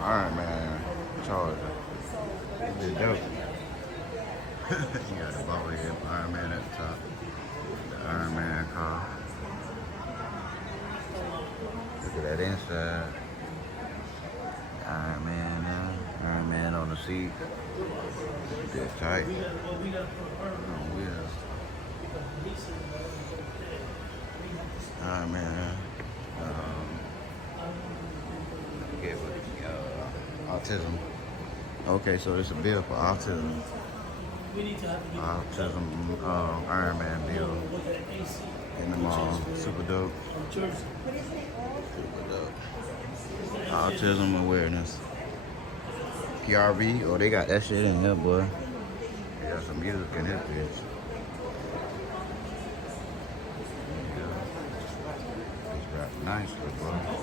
Iron Man Charger. It's dope. You got the bubble here, Iron Man at the top. The Iron Man car. Look at that inside. Iron Man now. Iron Man on the seat. Just tight. On wheels. Iron Man. Forget what autism. Okay, so it's a bill for autism. Autism Iron Man bill in the mall. Super dope. Super dope. Autism awareness. PRV, oh, they got that shit in here, boy. They got some music in here, bitch. Yeah. It's rap nicely, boy.